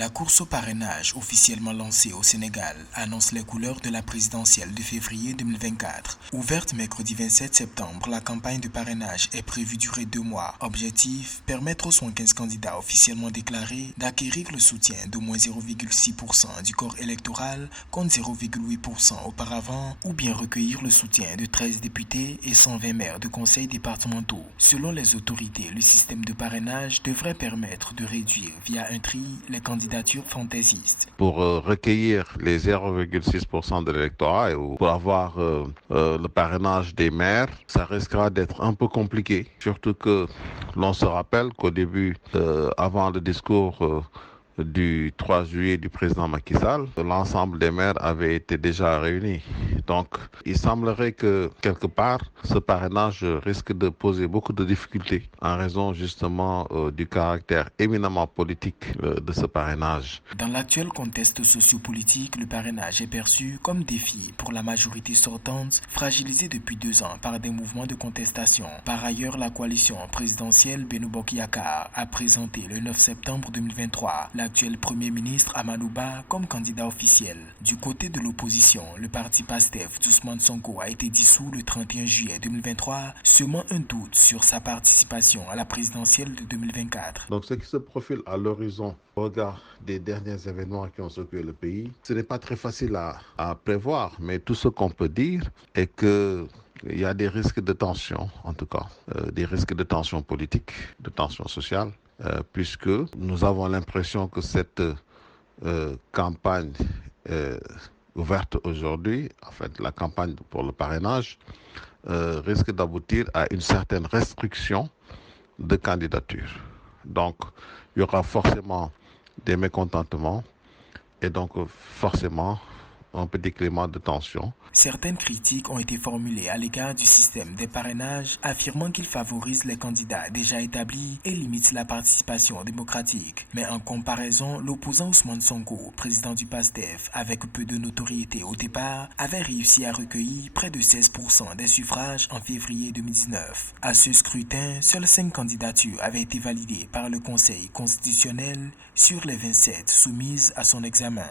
La course au parrainage, officiellement lancée au Sénégal, annonce les couleurs de la présidentielle de février 2024. Ouverte mercredi 27 septembre, la campagne de parrainage est prévue durer 2 mois. Objectif, permettre aux 115 candidats officiellement déclarés d'acquérir le soutien d'au moins 0,6% du corps électoral contre 0,8% auparavant, ou bien recueillir le soutien de 13 députés et 120 maires de conseils départementaux. Selon les autorités, le système de parrainage devrait permettre de réduire via un tri les candidatures fantaisistes. Pour recueillir les 0,6% de l'électorat et pour avoir le parrainage des maires, ça risquera d'être un peu compliqué. Surtout que l'on se rappelle qu'au début, avant le discours du 3 juillet du président Macky Sall, l'ensemble des maires avaient été déjà réunis. Donc, il semblerait que quelque part, ce parrainage risque de poser beaucoup de difficultés en raison justement du caractère éminemment politique de ce parrainage. Dans l'actuel contexte sociopolitique, le parrainage est perçu comme défi pour la majorité sortante, fragilisée depuis 2 ans par des mouvements de contestation. Par ailleurs, la coalition présidentielle Benno Bokk Yakaar a présenté le 9 septembre 2023 l'actuel Premier ministre Amadou Ba comme candidat officiel. Du côté de l'opposition, le parti PASTEF d'Ousmane Sonko a été dissous le 31 juillet 2023, semant un doute sur sa participation à la présidentielle de 2024. Donc ce qui se profile à l'horizon au regard des derniers événements qui ont secoué le pays, ce n'est pas très facile à prévoir, mais tout ce qu'on peut dire est que il y a des risques de tension, en tout cas, des risques de tension politique, de tension sociale, puisque nous avons l'impression que cette campagne ouverte aujourd'hui, en fait, la campagne pour le parrainage, risque d'aboutir à une certaine restriction de candidature. Donc, il y aura forcément des mécontentements et donc forcément un petit climat de tension. Certaines critiques ont été formulées à l'égard du système des parrainages, affirmant qu'il favorise les candidats déjà établis et limite la participation démocratique. Mais en comparaison, l'opposant Ousmane Sonko, président du PASTEF, avec peu de notoriété au départ, avait réussi à recueillir près de 16% des suffrages en février 2019. À ce scrutin, seules 5 candidatures avaient été validées par le Conseil constitutionnel sur les 27 soumises à son examen.